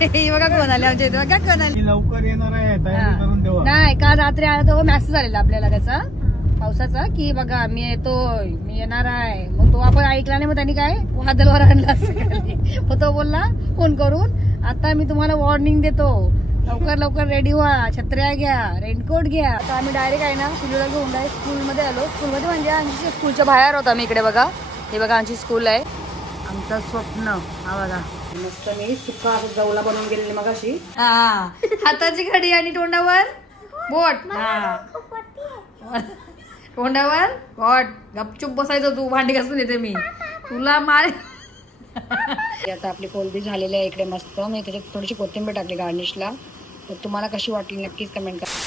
बघा कोण आले आमच्या इथे, बघा कोण आले. लवकर येणार आहे, तयारी करून ठेवा. नाही, काल रात्री आला तो मेसेज आलेला आपल्याला त्याचा पावसाचा की बघा मी येतोय, मी येणार आहे. मग तो आपण ऐकला नाही, मग त्यांनी काय वादलवर आणला. मग तो बोलला फोन करून, आता मी तुम्हाला वॉर्निंग देतो, लवकर लवकर रेडी व्हा, छत्र्या घ्या, रेनकोट घ्या. आता आम्ही डायरेक्ट आहे ना पिलूला घेऊन स्कूलमध्ये आलो. स्कूलमध्ये म्हणजे आमच्या स्कूलच्या बाहेर होता आम्ही. इकडे बघा, हे बघा आमची स्कूल आहे. आमचं स्वप्न हा बघा, मस्त मी सुका जवला बनवून गेलेली मग अशी. हाताची घडी आणि तोंडावर बोट. तोंडावर बोट. गपचूप बसायचं तू, भांडी घासून येते मी तुला मार. आता आपली कोलबी झालेली आहे इकडे मस्त. मी त्याच्यात थोडीशी कोथिंबीर टाकली गार्निशला. तर तुम्हाला कशी वाटली नक्कीच कमेंट करा.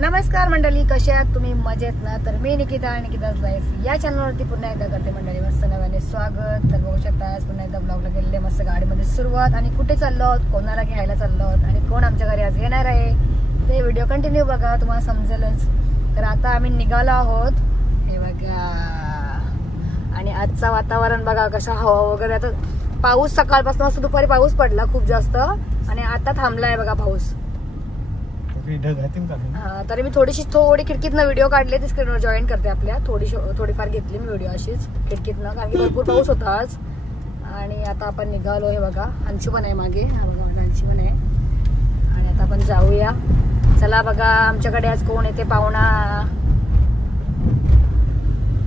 नमस्कार मंडळी, कशा आहात तुम्ही? मजेत ना? तर मी निकिता, निकिताज लाईफ या चॅनलवरती पुन्हा एकदा करते मंडळी मस्त नव्याने स्वागत. तर बघू शकता आज पुन्हा एकदा ब्लॉगला गेलेले मस्त गाडीमध्ये सुरुवात. आणि कुठे चाललो आहोत, कोणाला घ्यायला चाललो आहोत आणि कोण आमच्या घरी आज येणार आहे ते व्हिडिओ कंटिन्यू बघा, तुम्हाला समजेलच. तर आता आम्ही निघालो आहोत, हे बघा. आणि आजचं वातावरण बघा कसं, हवा वगैरे. आता पाऊस सकाळपासून असं दुपारी पाऊस पडला खूप जास्त आणि आता थांबलाय बघा पाऊस. तरी मी थोडी खिडकीतनं व्हिडिओ काढले, ती स्क्रीनवर जॉईन करते आपल्या. थोडीफार घेतली मी व्हिडिओ अशीच खिडकीतनं, कारण की भरपूर पाऊस होता आज. आणि आता आपण निघालो, हे बघा अंशू पण आहे मागे, हा बघा अंशू पण आहे. आणि आता आपण जाऊया. चला बघा आमच्याकडे आज कोण येते पाहुणा.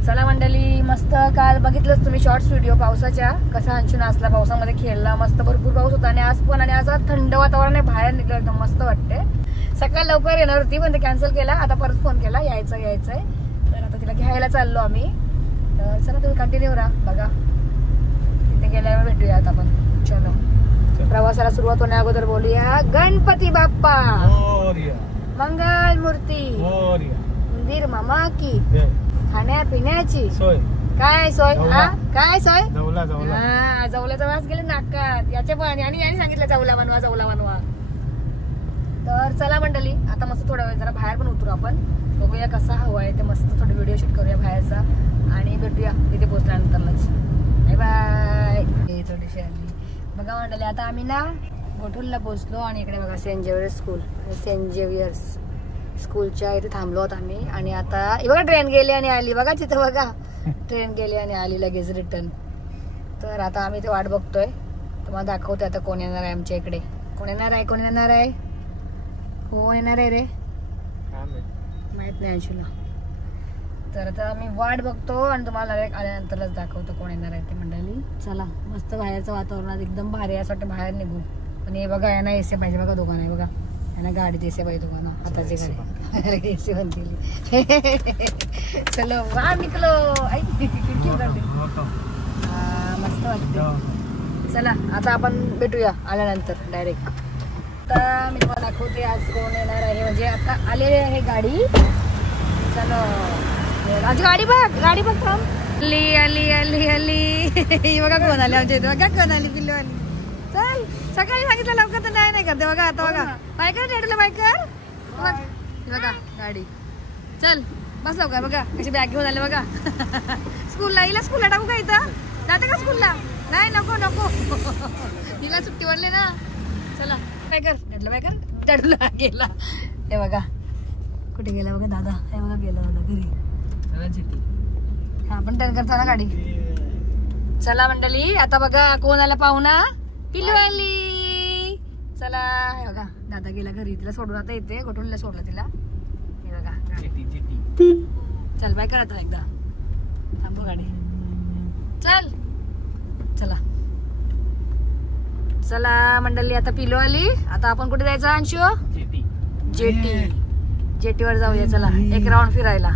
चला मंडळी, मस्त काल बघितलंच तुम्ही शॉर्ट्स व्हिडिओ पावसाच्या, कसा अंशू नाचला, पावसामध्ये खेळला, मस्त भरपूर पाऊस होता. आणि आज पण, आणि आज थंड वातावरण आहे, बाहेर निघलं एकदम मस्त वाटते. सकाळ लवकर येणार होती पण ते कॅन्सल केला. आता परत फोन केला यायचंय. तर आता तिला घ्यायला चाललो आम्ही. तर चला तुम्ही कंटिन्यू राहा बघा, तिथे गेल्यावर भेटूया आता आपण. चलो, प्रवासाला सुरुवात होण्या अगोदर बोलूया गणपती बाप्पा मंगल मूर्ती, मंदिर मामा की. खाण्यापिण्याची सोय काय सोय? काय सोय? जवल्याचा वास गेले नाकात याचे पण. आणि सांगितलं जवला बनवा, जवला बनवा. तर चला मंडळी, आता मस्त थोडा वेळ जरा बाहेर पण उतरू आपण, बघूया कसा हवा आहे ते. मस्त थोडं व्हिडिओ शूट करूया बाहेरचा आणि भेटूया तिथे पोहोचल्यानंतरच. Bye bye. थोडीशी आली बघा मंडळी. आता आम्ही ना गोठुलला पोहोचलो आणि इकडे बघा सेंट जेवियर्स स्कूलच्या इथे थांबलो आहोत आम्ही. आणि आता हे बघा ट्रेन गेली आणि आली बघा, तिथं बघा ट्रेन गेली आणि आली लगेच रिटर्न. तर आता आम्ही ते वाट बघतोय, तुम्हाला दाखवते आता कोण येणार आहे आमच्या इकडे. कोण येणार आहे कोण येणार आहे रे माहित नाही अंशूला. तर आता आम्ही वाट बघतो आणि तुम्हाला आल्यानंतरच दाखवतो कोण येणार आहे ते मंडळी. चला, मस्त बाहेरचं वातावरण एकदम भारी आहे, असं वाटतं बाहेर निघू. पण हे बघा यांना एसी पाहिजे बघा, दोघांना आहे बघा, यांना गाडीत एसी पाहिजे दोघांना, हाताची गाडी एसी बंद केली. चलो वा निघलो. मस्त वाटते. चला आता आपण भेटूया आल्यानंतर डायरेक्ट. आता मी तुम्हाला दाखवते आज कोण येणार आहे. म्हणजे आता आलेली आहे गाडी. चलो आमची गाडी बघ थांब. आली बघा कोण आली आमच्या इथे, बघा कोण आली पिल्लू आली. चल, सकाळी सांगितलं लवकर तर नाही करते बघा. आता बघा बायकर रेडला बायकर बघा गाडी. चल बस लवकर. बघा कशी बॅग घेऊन आले बघा. स्कूलला टाकू का इथं? जाते का स्कूलला? नाही नको हिला सुट्टी वाढले ना. चला बायकर चढला गेला. हे बघा कुठे गेला बघा दादा. हे बघा गेला दादा घरी. हा पण टर्न करतो ना गाडी. चला मंडळी, आता बघा कोण आला पाहुणा. पिल्लू आली. चला हे बघा दादा गेला घरी, तिला सोडून आता येते. गोटुलीला सोडलं तिला. हे बघा चल बाय करा तर एकदा थांबू गाडी. चल चला चला मंडळी, आता पिलो आली. आता आपण कुठे जायचं अंशू? जेटीवर जाऊया. चला एक राऊंड फिरायला.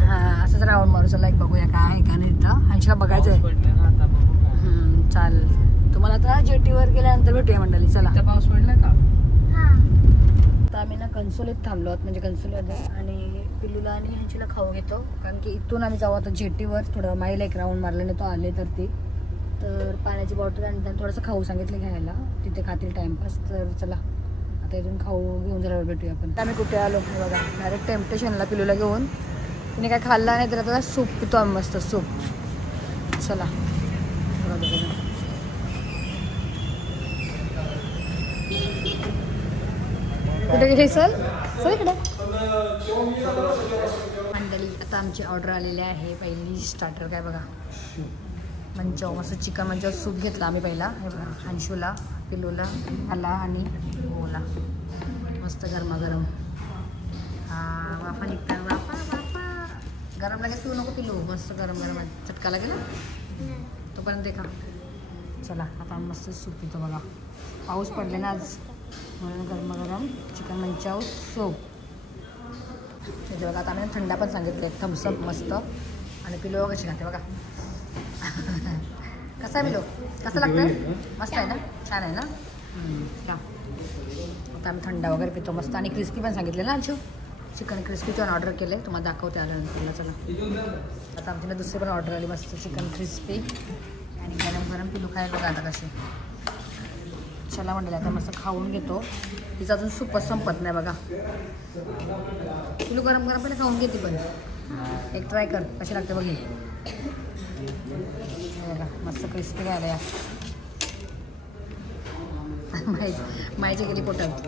हा असंच राऊंड मारू. चला एक बघूया काय आहे का नाही. अंशूला बघायचंय. चाल तुम्हाला आता जेटीवर गेल्यानंतर भेटूया मंडळी. चला पाऊस पडला का? आता आम्ही ना कन्सोलीत थांबलो आहोत, म्हणजे कन्सोलीमध्ये. आणि पिल्लूला आणि ह्यांचीला खाऊ घेतो, कारण की इथून आम्ही जाऊ आता जेटीवर. थोडं माईल एक राऊंड मारल्याने तो आले तर ती तर पाण्याची बॉटल आणि त्यांना थोडंसं खाऊ सांगितलं घ्यायला, तिथे खातील टाइमपास. तर चला आता इथून खाऊ घेऊन झाल्यावर भेटूया आपण. आम्ही कुठे आलो बघा, डायरेक्ट टेम्पटेशनला पिल्लूला घेऊन. तिने काय खाल्ला नाही तर आता सूप पितो आम्ही, मस्त सूप. चला कुठे गेली? चल चल इकडे मंडळी. आता आमची ऑर्डर आलेली आहे. पहिली स्टार्टर काय बघा, मंचाव, मस्त चिकन मंचाव सूप घेतला आम्ही पहिला. हे बघा अंशूला, पिल्लूला, आला आणि ओला. मस्त गरमागरम. हा वाफा निघतात, वाफा वाफा. गरम लागेल तू नको पिल्लू, मस्त गरम गरम चटका लागेल तोपर्यंत खा. चला आता मस्त सूप पितो बघा. पाऊस पडले ना आज, म्हणून गरमागरम चिकन मंचाव सूप. त्याचे बघा आता आम्ही थंडा पण सांगितलं, एक थम्सअप मस्त. आणि पिलो कशी खाते बघा. कसा आहे पिलो? कसं लागतं? मस्त आहे ना, छान आहे ना. आता आम्ही थंडा वगैरे पितो मस्त. आणि क्रिस्पी पण सांगितले ना अंशू, चिकन क्रिस्पी पण ऑर्डर केले, तुम्हाला दाखवते आल्यानंतर. चला आता आमच्याला दुसरी पण ऑर्डर आली मस्त चिकन क्रिस्पी. आणि गरम गरम पिलू खायला बघा आता कसे. चला म्हणले आता मस्त खाऊन घेतो. तिचं अजून सूपच संपत नाही बघा. पिलू गरम गरम पहिले खाऊन घेते, पण एक ट्राय कर कशी लागते बघी. बघा मस्त क्रिस्पी घ्यायला या. मायची गेली पोटात.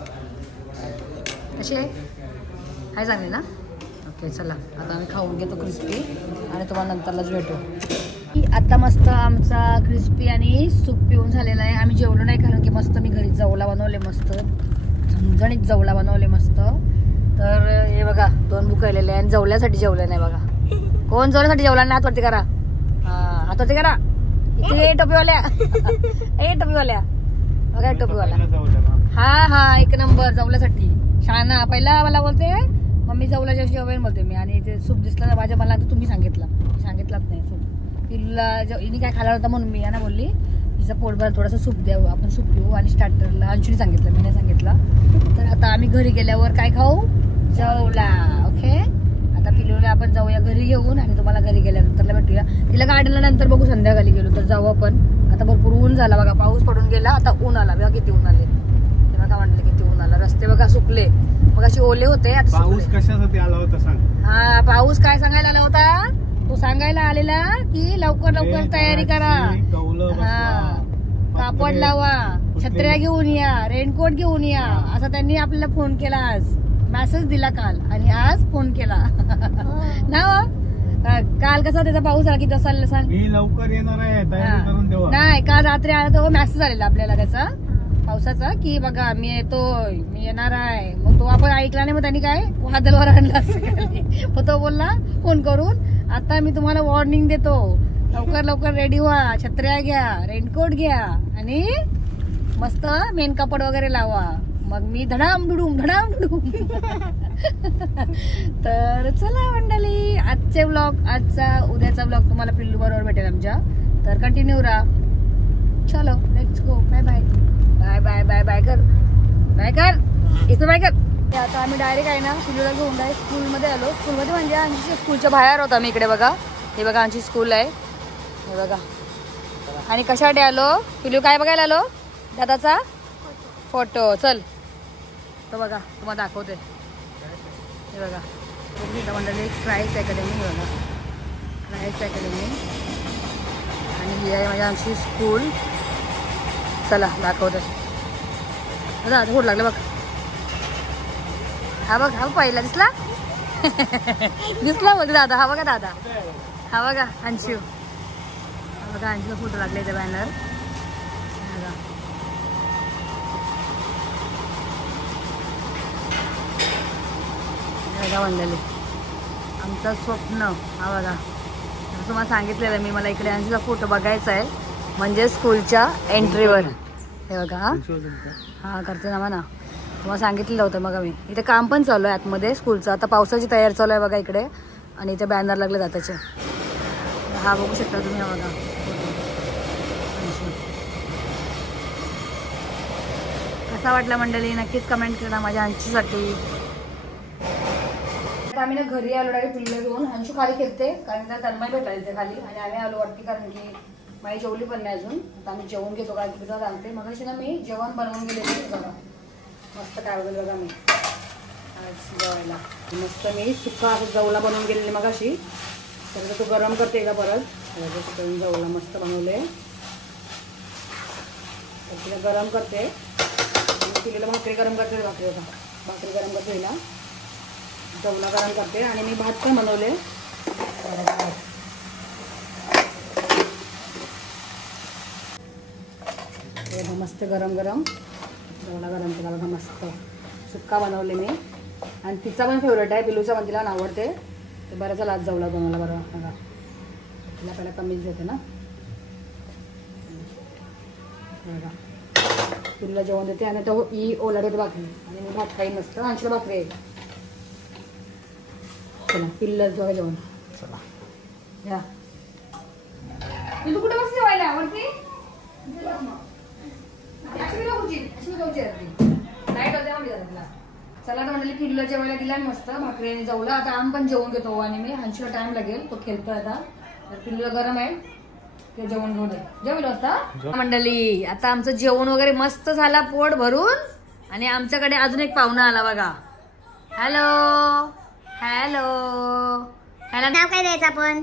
कशी आहे? काय चांगली ना? ओके चला आता आम्ही खाऊन घेतो क्रिस्पी आणि तुम्हाला नंतरलाच भेटू. आता मस्त आमचा क्रिस्पी आणि सूप पिऊन झालेला आहे. आम्ही जेवलो नाही, कारण की मस्त मी घरी जवला बनवले, मस्त झणझणीत जवला बनवले मस्त. तर हे बघा 2 बुकलेले आणि जवल्यासाठी जेवले नाही बघा. कोण जवल्यासाठी जेवला नाही? हातवरती करा. हा हातवरती करा. इथे टोपीवाल्या. ए टोपीवाल्या बघा, टोपीवाला. हा हा एक नंबर जवल्यासाठी. शाना पहिला मला बोलते मम्मी जवला जेवेन बोलते मी. आणि ते सूप दिसलं ना माझ्या, मला तुम्ही सांगितलाच नाही सूप. पिल्लूला हिने काय खायला होता म्हणून मी यांना बोलली तिचं पोटभर थोडंसं सूप द्यावं, आपण सूप पिऊ. आणि स्टार्टरला अंशूने सांगितलं, मी नाही सांगितलं. तर आता आम्ही घरी गेल्यावर काय खाऊ? जवला. ओके आता पिल्लूला आपण जाऊया घरी घेऊन आणि तुम्हाला घरी गेल्यानंतर भेटूया. तिला गार्डनला नंतर बघू, संध्याकाळी गेलो तर जाऊ आपण. आता भरपूर ऊन झाला बघा, पाऊस पडून गेला, आता ऊन आला बघा. किती ऊन आले तेव्हा का म्हटलं, किती ऊन आला. रस्ते बघा सुकले, मग असे ओले होते, आता पाऊस कशासाठी आला होता सांग? हा पाऊस काय सांगायला आला होता? तो सांगायला आलेला की लवकर लवकर तयारी करा, हा कापड लावा, छत्र्या घेऊन या, रेनकोट घेऊन या, असा त्यांनी आपल्याला फोन केला. आज मेसेज दिला काल आणि आज फोन केला ना. काल कसा त्याचा पाऊस आला की तसा सांग, मी लवकर येणार आहे, तयारी करून ठेवा. नाही काल रात्री आला तर मेसेज आलेला आपल्याला त्याचा पावसाचा की बघा मी येतोय, मी येणार आहे. मग तो आपण ऐकला नाही, मग त्यांनी काय वादलवर आणला असं. मग तो बोलला फोन करून, आता मी तुम्हाला वॉर्निंग देतो, लवकर लवकर रेडी व्हा, छत्र्या घ्या, रेनकोट घ्या आणि मस्त मेन कपड वगैरे लावा. मग मी धडाम डुडूम तर चला मंडळी, आजचे ब्लॉग, आजचा उद्याचा ब्लॉग तुम्हाला पिल्लू बरोबर भेटेल आमच्या. तर कंटिन्यू राहा. चलो let's go. Bye bye bye bye bye bye कर, बाय कर, इथं बाय कर. आता आम्ही डायरेक्ट आहे ना पिल्लूला घेऊन जाय स्कूलमध्ये आलो. स्कूलमध्ये म्हणजे आमच्या स्कूलच्या बाहेर होता. मी इकडे बघा, हे बघा आमची स्कूल आहे, हे बघा. आणि कशासाठी आलो? पिल्लू काय बघायला आलो? दादाचा फोटो. चल तो बघा तुम्हाला दाखवते, हे बघा मंडळी क्राईस्ट अकॅडमी, हे बघा क्राईस्ट अकॅडमी. आणि ही आहे माझी आमची स्कूल. चला दाखवते. दादा फोट लागले बघ, हा बघ, हा पहिला दिसला दिसला बोलते दादा. हा बघा दादा, हा बघा अंशू, हा बघा अंशूला फोटो लागले ते बॅनर. बघा मंडळी आमचं स्वप्न हा बघा. जसं तुम्हाला सांगितलेलं मी, मला इकडे यांचा फोटो बघायचा आहे म्हणजे स्कूलच्या एंट्रीवर. हे बघा हा करते ना म्हणा, तुम्हाला सांगितलेलं होतं मग मी. इथे काम पण चालू आहे आतमध्ये स्कूलचं. आता पावसाची तयारी चालू आहे बघा इकडे. आणि इथे बॅनर लागले जाताचे. हा बघू शकता तुम्ही. हा बघा कसा वाटला मंडळी नक्कीच कमेंट करा माझ्या अंशूसाठी. आता आम्ही ना घरी आलो डायरेक्ट पिल्ले घेऊन. अंशू खाली खेळते कारण त्याला तन्मय भेटला इथे खाली. आणि आम्ही आलो वरती कारण की माझी जेवली पण नाही अजून. आता आम्ही जेवून घेतो कारण की तुला सांगते मग अशी ना मी जेवण बनवून गेलेले बघा. मस्त काय वगैरे बघा मी आज जेवायला मस्त मी सुक्का असं जवला बनवून गेलेली मग अशी. तर तो गरम करते एकदा परत जवला मस्त बनवले. तर तिला गरम करते. तिला भाकरी गरम करते. भाकरी गरम करते तिला. जवला गरम करते. आणि मी भात पण बनवले. मस्त गरम गरम जवला गरम केला बघा. मस्त सुक्का बनवले मी. आणि तिचा पण फेवरेट आहे पिलूचा पण, तिला आवडते. ते बऱ्याच लाच जवला बनवला बरं बघा. तिला पहिला कमीच देते ना बघा. पिल्लूला जेवण देते आणि तो ही ओला देते भाकरी. आणि मी भात काही नसतं. अंशला भाकरी आहे. चला पिल्लू बघा जेवण. चला या पिल्लू कुठे बस जेवायला आवडते. चला आता म्हणले पिल्लूला जेवायला दिला मस्त भाकरी आणि जवला. आता आम पण जेवण घेतो आणि मी अंशूला टाइम लागेल तो खेळतोय आता. पिल्लूला गरम आहे ते जेवण घेऊन जेवलं असता मंडळी. आता आमचं जेवण वगैरे मस्त झाला पोट भरून. आणि आमच्याकडे अजून एक पाहुणा आला बघा. Hello hello. ह्याला नाव काय द्यायचं आपण.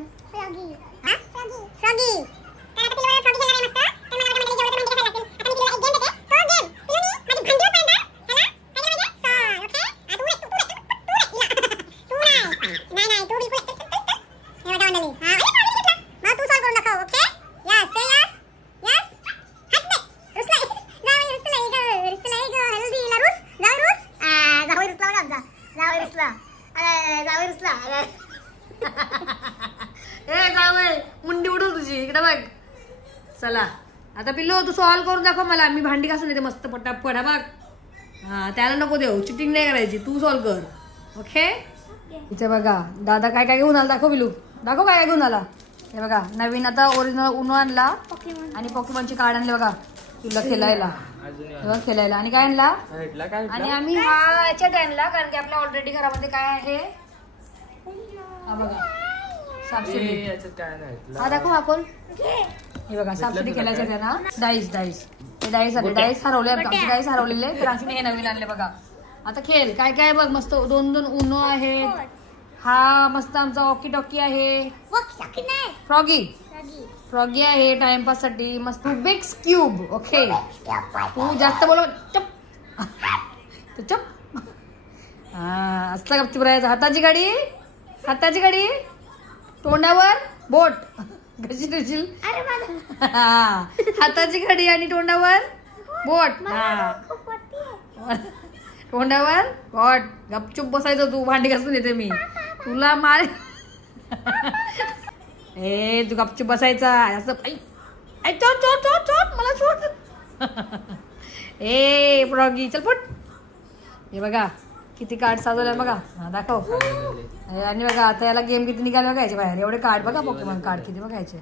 मुंडी उडू तुझी इकडे बघ. चला आता पिल्लू तू सॉल्व करून दाखव मला. मी भांडी घासून येते मस्त पटापट. हा बघ. हा त्याला नको देऊ. चिटिंग नाही करायची. तू सॉल्व कर. ओके. इथे बघा दादा काय काय घेऊन आला दाखव. पिल्लू दाखव काय काय घेऊन आला. हे बघा नवीन आता ओरिजिनल उनो आणला. आणि पॉकीमॉनची कार्ड आणले बघा तुला खेळायला. खेळायला. आणि काय आणला. आणि आम्ही हा याच्यात आणला कारण की आपल्या ऑलरेडी घरामध्ये काय आहे हा बघा सापशिडी. हा दाखव आपण. हे बघा सापशिडी खेळायच्या त्यांना. डाईस डाईस हे डाईस आले. डाईस हरवले आमचे. डाईस हरवलेले तर आमची हे नवीन आणले बघा. आता खेळ काय काय बघ मस्त 2-2 उनो आहेत. हा मस्त आमचा ऑकी टॉकी आहे. फ्रॉगी फ्रॉगी आहे टाइमपास साठी मस्त. Rubik's cube. ओके तू जास्त बोल चप. हा असला गपचूप राहायचं. हाताची गाडी. हाताची गाडी. तोंडावर बोट. कशी तुझी हाताची घडी आणि तोंडावर बोट. हा तोंडावर बोट. गपचूप बसायचं तू. भांडी घासून येते मी तुला मार. ए तू गपचूप बसायचा असं. चोट चोट चोट चोट मला चोट. ए फ्रॉगी चल फुट. हे बघा किती कार्ड साजवले बघा. हा दाखव. आणि बघा आता याला गेम किती निघाले बघायचे बाहेर. एवढे कार्ड बघा पोकेमॉन कार्ड किती बघायचे.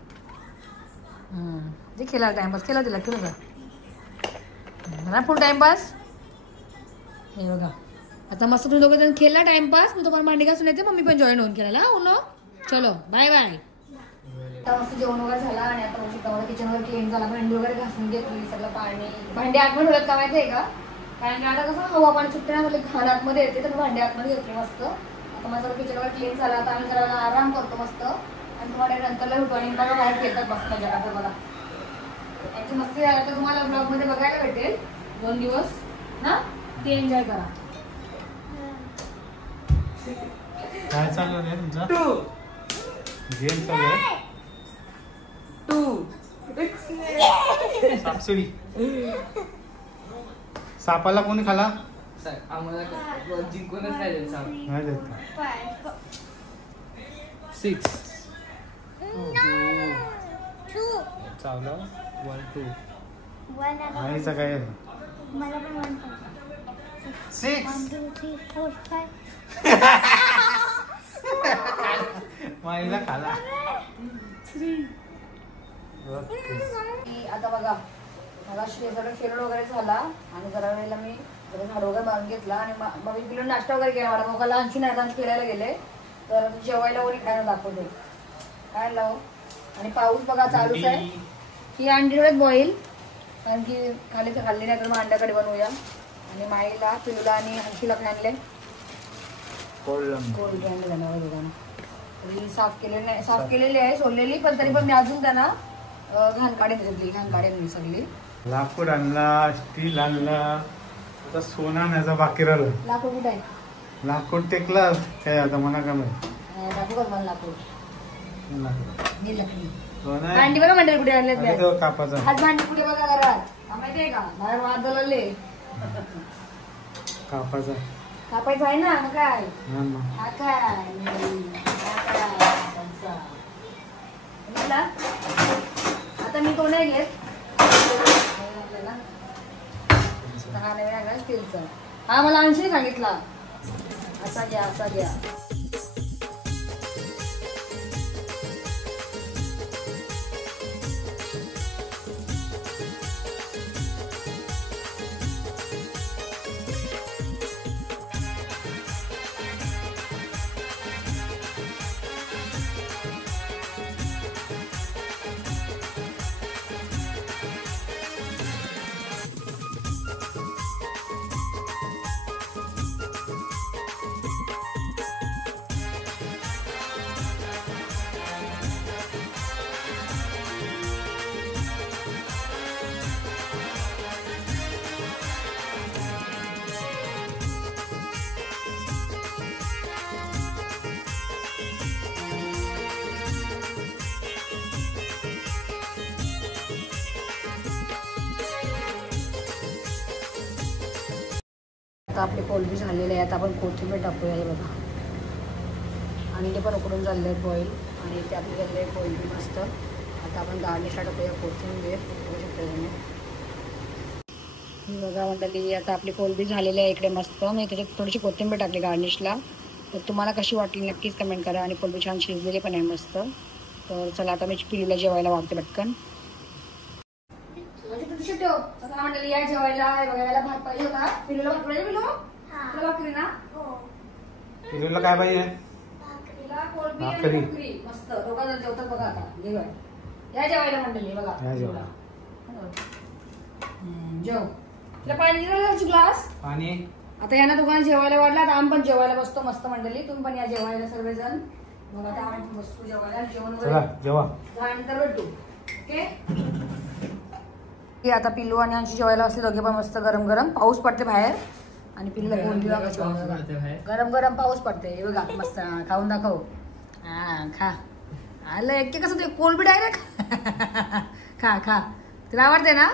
जे खेळा टाइमपास केला तिला खेळू का फुल टाइमपास. हे बघा आता मस्त तुम्ही दोघं जण खेळला टाइमपास. मी तुम्हाला मांडी घासून येते. मम्मी पण जॉईन होऊन केला उनो. चलो बाय बाय. आता मस्त जेवण वगैरे झाला. आणि आता मस्त किचन वगैरे क्लीन झाला. भांडी वगैरे घासून घेतली. सगळं पाणी भांडी आतमध्ये ठेवत का माहिती आहे का कारण की आता कसं हवा पाणी सुट्ट्या नाही घाण आतमध्ये येते. तर भांडी आतमध्ये घेतली मस्त. आता माझं किचन वगैरे क्लीन झाला. आता आम्ही जरा आराम करतो मस्त. आणि तुम्हाला नंतरला भेटू. आणि बघा बाहेर खेळतात मस्त जगात बघा. यांची मस्ती झाली तर तुम्हाला ब्लॉग मध्ये बघायला भेटेल 2 दिवस ना. ते एन्जॉय करा. काय चालू आहे तुमचा गेम चालू आहे. सापशिडी. सापाला कोणी खाला. आम्हाला जिंकूनच राहिले सांग. नाही देत का? 6 2 चावला 1 2. 1 आईचा काय आहे? मला पण 1 6 1 2 3 4 5 माईला खाला. ओके. की आता बघा मला शेजारी फिरण वगैरे झाला आणि जरा वेळेला मी जरा झाड वगैरे मारून घेतला आणि मग मी पिलं नाश्ता वगैरे केला. मला मोकाला अंशी नाही अंश फिरायला गेले तर जेवायला वगैरे खायला दाखवते काय लाव. आणि पाऊस बघा चालूच आहे. ही अंडी थोडे बॉईल कारण की खाली तर खाल्ली नाही तर मग अंड्याकडे बनवूया. आणि माईला पिलूला आणि अंशीला आणले कोल्ड आणले त्यांना दोघांना. तरी साफ केलेली नाही साफ केलेली आहे सोडलेली पण तरी पण मी अजून त्यांना घाण काढेन घेतली घाण काढेन मी सगळी. लाकूड आणला स्टील आणला आता सोना आणायचा बाकी राहिलं. लाकूड कुठे आहे? लाकूड टेकला काय आता मला काय माहिती. लाकूड कर मला लाकूड मी लकडी सोना भांडी बघा मंडळी कुठे आणले आणि तो कापाचा आज भांडी कुठे बघा घरात माहितीये का बाहेर वाद झालेले कापाचा कापायचं आहे ना मग काय हा मग. हा काय आता मी तो नाही घेत हा नवीन आणला स्टीलचा. हा मला अंशी सांगितला असा घ्या असा घ्या. आता आपले कोलबी झालेले आहेत. आपण कोथिंबीर टाकूया हे बघा आणि ते पण उकडून झालेले आहेत बॉईल आणि ते आपले झालेले आहे कोलबी मस्त. आता आपण गार्निशला टाकूया कोथिंबीर बघू शकता तुम्ही. बघा मंडळी आता आपली कोलबी झालेली आहे इकडे मस्त. मी त्याच्यात थोडीशी कोथिंबीर टाकली गार्निशला. तर तुम्हाला कशी वाटली नक्कीच कमेंट करा. आणि कोलबी छान शिजलेली पण आहे मस्त. तर चला आता मी पिलूला जेवायला वागते पटकन. मंडळी या जेवायला बघायला भात पाहिजे होता. पिलूला भात पाहिजे पिलू तुला भाकरी ना पिलूला काय पाहिजे? तिला कोलबी आणि भाकरी. भाकरी मस्त. दोघा जण जेवतात बघा आता जेवाय या जेवायला मंडळी बघा या जेवायला. जेव तिला पाणी दिलं ग्लास पाणी आता यांना दोघांना जेवायला वाढला. आता आम्ही पण जेवायला बसतो मस्त मंडळी. तुम्ही पण या जेवायला सर्वजण. मग आता आम्ही पण बसतो जेवायला. जेवण चला वगैरे जेवा. झाल्यानंतर भेटू ओके. आता पिल्लू आणि आमची जेवायला असले दोघे पण मस्त गरम गरम. पाऊस पडते बाहेर आणि पिल्लूला कोलबी बघा गरम गरम पाऊस पडते हे बघा मस्त. खाऊन दाखव. हा खा आलं एक कसं ते कोलबी डायरेक्ट खा खा तुला आवडते ना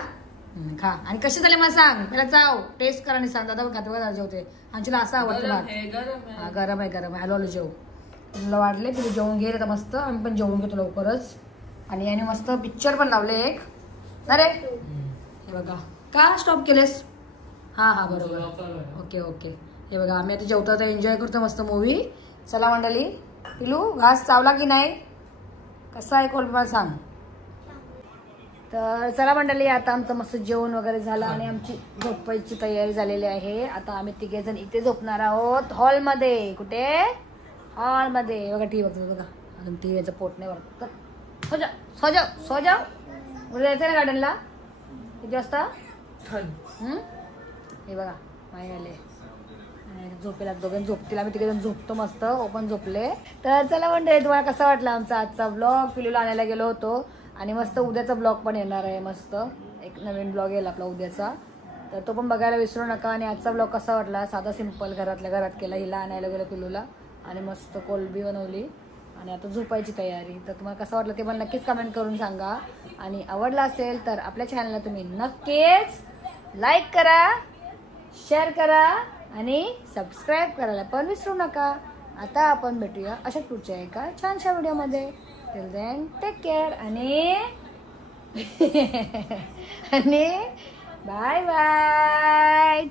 खा. आणि कशी झाले मला सांग पहिला जाऊ टेस्ट करा आणि सांग. दादा पण खाते बघा जेवते. आमच्याला असं आवडतं भात. हा गरम आहे गरम आहे. हॅलो हॅलो जेव तुला वाटले तुला जेवून घे आता मस्त. आम्ही पण जेवून घेतो लवकरच. आणि याने मस्त पिक्चर पण लावले एक अरे हे बघा का स्टॉप केलेस. हा हा बरोबर ओके ओके. हे बघा आम्ही आता जेवतो आता एन्जॉय करतो मस्त मूवी. चला मंडळी पिलू घास चावला की नाही कसा आहे कोलबी मला सांग. तर चला मंडळी आता आमचं मस्त जेवण वगैरे झालं आणि आमची झोपायची तयारी झालेली आहे. आता आम्ही तिघे जण इथे झोपणार आहोत हॉलमध्ये. कुठे हॉलमध्ये बघा टी बघतो बघा. अजून टीव्हीचं पोट नाही भरत. सोजा सोजा सोजा उद्या जायचं ना गार्डनला किती वाजता. हे बघा माही आले झोपेला दोघे झोपतील. आम्ही तिकडे झोपतो मस्त ओपन झोपले. तर चला म्हणते तुम्हाला कसा वाटला आमचा आजचा ब्लॉग. पिलूला आणायला गेलो होतो आणि मस्त उद्याचा ब्लॉग पण येणार आहे. मस्त एक नवीन ब्लॉग येईल आपला उद्याचा. तर तो पण बघायला विसरू नका. आणि आजचा ब्लॉग कसा वाटला साधा सिंपल घरातल्या घरात केला. हिला आणायला गेलो पिलूला आणि मस्त कोलबी बनवली आणि आता झोपायची तयारी. तर तुम्हाला कसं वाटलं ते पण नक्कीच कमेंट करून सांगा. आणि आवडला असेल तर आपल्या चॅनलला तुम्ही नक्कीच लाईक करा शेअर करा आणि सबस्क्राईब करायला पण विसरू नका. आता आपण भेटूया अशाच पुढच्या एका छानशा व्हिडिओमध्ये. टिल देन टेक केअर आणि आणि बाय बाय.